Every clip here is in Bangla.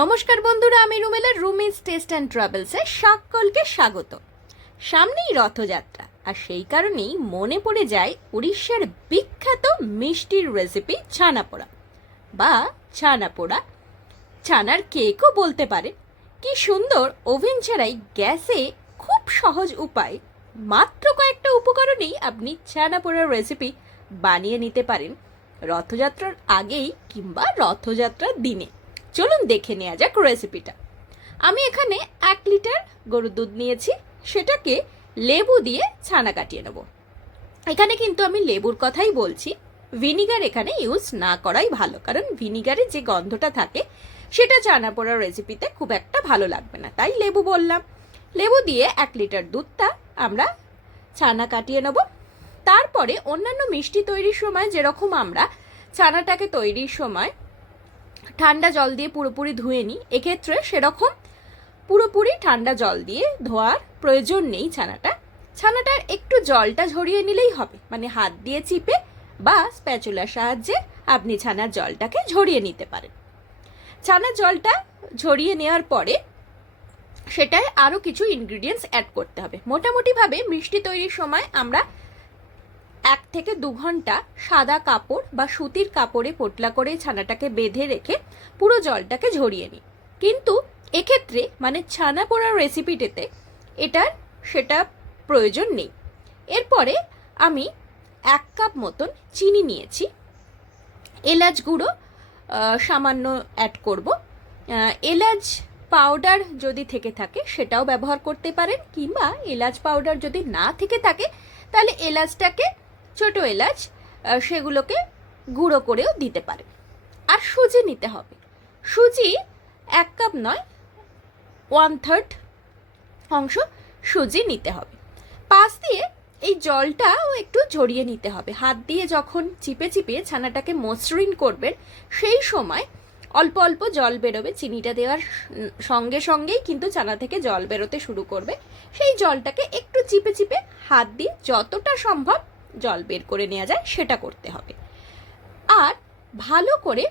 নমস্কার বন্ধুরা, আমি রুমেলার রুমিজ টেস্ট অ্যান্ড ট্রাভেলসে সকলকে স্বাগত। সামনেই রথযাত্রা, আর সেই কারণেই মনে পড়ে যায় উড়িষ্যার বিখ্যাত মিষ্টির রেসিপি ছানা পোড়া বা ছানা পোড়া ছানার কেকও বলতে পারে। কি সুন্দর ওভেন ছাড়াই গ্যাসে খুব সহজ উপায়। মাত্র কয়েকটা উপকরণেই আপনি ছানা পোড়ার রেসিপি বানিয়ে নিতে পারেন। রথযাত্রার আগেই কিংবা রথযাত্রার দিনে। চলুন দেখে নেওয়া যাক রেসিপিটা আমি এখানে এক লিটার গরুর দুধ নিয়েছি, সেটাকে লেবু দিয়ে ছানা কাটিয়ে নেব। এখানে কিন্তু আমি লেবুর কথাই বলছি, ভিনিগার এখানে ইউজ না করাই ভালো, কারণ ভিনিগারের যে গন্ধটা থাকে, সেটা চানা পোড়ার রেসিপিতে খুব একটা ভালো লাগবে না, তাই লেবু বললাম। লেবু দিয়ে এক লিটার দুধটা আমরা ছানা কাটিয়ে নেব। তারপরে অন্যান্য মিষ্টি তৈরির সময়, যেরকম আমরা ছানাটাকে তৈরির সময় ঠান্ডা জল দিয়ে পুরোপুরি ধুয়ে নিই এক্ষেত্রে সেরকম পুরোপুরি ঠান্ডা জল দিয়ে ধোয়ার প্রয়োজন নেই ছানাটা। ছানাটার একটু জলটা ঝরিয়ে নিলেই হবে। মানে হাত দিয়ে চিপে বা স্প্যাচুলার সাহায্যে আপনি ছানার জলটাকে ঝরিয়ে নিতে পারেন। ছানার জলটা ঝরিয়ে নেওয়ার পরে সেটায় আরও কিছু ইনগ্রিডিয়েন্টস অ্যাড করতে হবে। মোটামুটিভাবে মিষ্টি তৈরির সময় আমরা এক থেকে দু ঘণ্টা সাদা কাপড় বা সুতির কাপড়ে পোটলা করে ছানাটাকে বেঁধে রেখে পুরো জলটাকে ঝরিয়ে নিই। কিন্তু এক্ষেত্রে মানে ছানা পোড়ার রেসিপিটিতে এটার সেটা প্রয়োজন নেই। এরপরে আমি এক কাপ মতন চিনি নিয়েছি। এলাচ গুঁড়ো সামান্য অ্যাড করব। এলাচ পাউডার যদি থেকে থাকে সেটাও ব্যবহার করতে পারেন, কিংবা এলাচ পাউডার যদি না থেকে থাকে, তাহলে এলাচটাকে ছোট এলাচ সেগুলোকে গুঁড়ো করেও দিতে পারেন আর সুজি নিতে হবে। সুজি এক কাপ নয় ওয়ান থার্ড অংশ সুজি নিতে হবে। পাশ দিয়ে এই জলটাও একটু ঝরিয়ে নিতে হবে। হাত দিয়ে যখন চিপে চিপে ছানাটাকে মসৃণ করবেন, সেই সময় অল্প অল্প জল বেরোবে। চিনিটা দেওয়ার সঙ্গে সঙ্গেই কিন্তু ছানা থেকে জল বেরোতে শুরু করবে। সেই জলটাকে একটু চিপে চিপে হাত দিয়ে যতটা সম্ভব জল বের করে নেওয়া যায়, সেটা করতে হবে। আর ভালো করে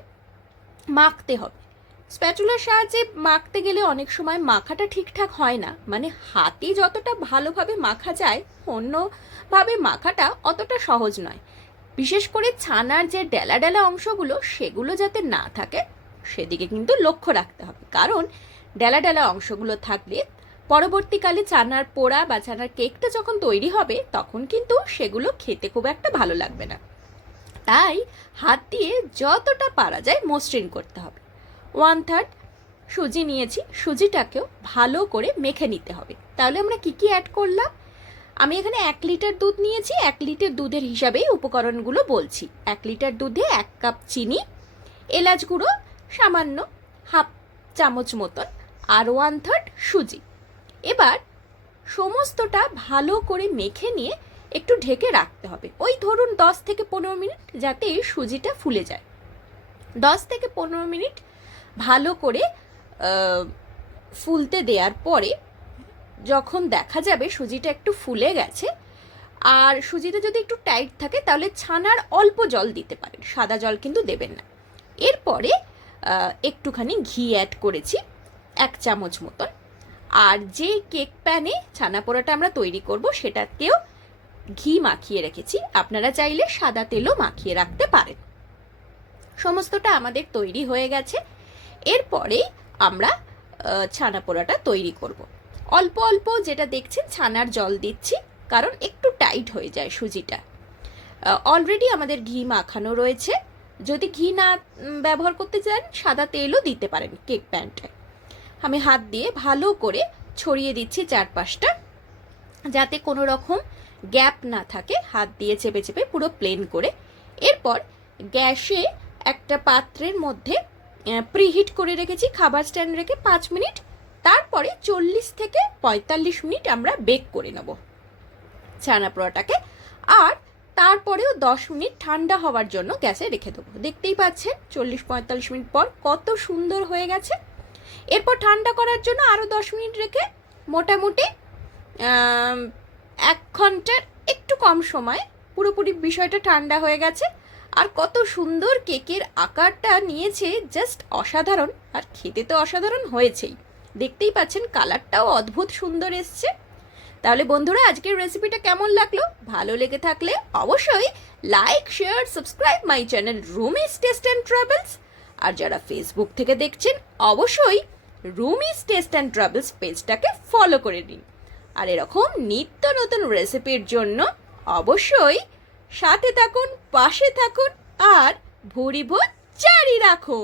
মাখতে হবে। স্প্যাচুলার সাহায্যে মাখতে গেলে অনেক সময় মাখাটা ঠিকঠাক হয় না। মানে হাতে যতটা ভালোভাবে মাখা যায়, অন্যভাবে মাখাটা অতটা সহজ নয়। বিশেষ করে ছানার যে ডেলা ডেলা অংশগুলো, সেগুলো যাতে না থাকে, সেদিকে কিন্তু লক্ষ্য রাখতে হবে। কারণ ডেলা ডেলা অংশগুলো থাকলে পরবর্তীকালে চানার পোড়া বা চানার কেকটা যখন তৈরি হবে, তখন কিন্তু সেগুলো খেতে খুব একটা ভালো লাগবে না। তাই হাত দিয়ে যতটা পারা যায় মসৃণ করতে হবে। ওয়ান থার্ড সুজি নিয়েছি, সুজিটাকেও ভালো করে মেখে নিতে হবে। তাহলে আমরা কি কি অ্যাড করলাম? আমি এখানে এক লিটার দুধ নিয়েছি, এক লিটার দুধের হিসাবেই উপকরণগুলো বলছি। এক লিটার দুধে এক কাপ চিনি, এলাচ গুঁড়ো, সামান্য হাফ চামচ মতন, আর ওয়ান থার্ড সুজি। এবার সমস্তটা ভালো করে মেখে নিয়ে একটু ঢেকে রাখতে হবে। ওই ধরুন দশ থেকে পনেরো মিনিট যাতে সুজিটা ফুলে যায়। দশ থেকে পনেরো মিনিট ভালো করে ফুলতে দেওয়ার পরে যখন দেখা যাবে সুজিটা একটু ফুলে গেছে, আর সুজিটা যদি একটু টাইট থাকে তাহলে ছানার অল্প জল দিতে পারেন। সাদা জল কিন্তু দেবেন না। এরপরে একটুখানি ঘি অ্যাড করেছি, এক চামচ মতন। আর যে কেক প্যানে ছানা পোড়াটা আমরা তৈরি করব, সেটাতেও ঘি মাখিয়ে রেখেছি। আপনারা চাইলে সাদা তেলও মাখিয়ে রাখতে পারেন। সমস্তটা আমাদের তৈরি হয়ে গেছে। এরপরেই আমরা ছানা পোড়াটা তৈরি করব। অল্প অল্প যেটা দেখছেন, ছানার জল দিচ্ছি, কারণ একটু টাইট হয়ে যায় সুজিটা। অলরেডি আমাদের ঘি মাখানো রয়েছে। যদি ঘি না ব্যবহার করতে চান, সাদা তেলও দিতে পারেন কেক প্যানটায়। আমি হাত দিয়ে ভালো করে ছড়িয়ে দিচ্ছি চারপাশটা, যাতে কোনো রকম গ্যাপ না থাকে। হাত দিয়ে চেপে চেপে পুরো প্লেন করে। এরপর গ্যাসে একটা পাত্রের মধ্যে প্রিহিট করে রেখেছি, খাবার স্ট্যান্ড রেখে পাঁচ মিনিট। তারপরে চল্লিশ থেকে পঁয়তাল্লিশ মিনিট আমরা বেক করে নেব ছানা পোড়াটাকে আর তারপরেও দশ মিনিট ঠান্ডা হওয়ার জন্য গ্যাসে রেখে দেবো। দেখতেই পাচ্ছেন, চল্লিশ পঁয়তাল্লিশ মিনিট পর কত সুন্দর হয়ে গেছে। এরপর ঠান্ডা করার জন্য আরও দশ মিনিট রেখে মোটামুটি এক ঘণ্টার একটু কম সময় পুরোপুরি বিষয়টা ঠান্ডা হয়ে গেছে। আর কত সুন্দর কেকের আকারটা নিয়েছে জাস্ট অসাধারণ। আর খেতে তো অসাধারণ হয়েছেই। দেখতেই পাচ্ছেন কালারটাও অদ্ভুত সুন্দর এসছে। তাহলে বন্ধুরা, আজকের রেসিপিটা কেমন লাগল? ভালো লেগে থাকলে অবশ্যই like share subscribe my channel Rumis taste and travels আর যারা ফেসবুক থেকে দেখছেন, অবশ্যই রুমিস টেস্ট অ্যান্ড ট্রাভেলস পেজটাকে ফলো করে নিন। আর এরকম নিত্য নতুন রেসিপির জন্য অবশ্যই সাথে থাকুন, পাশে থাকুন আর ভুরি ভোজ জারি রাখুন।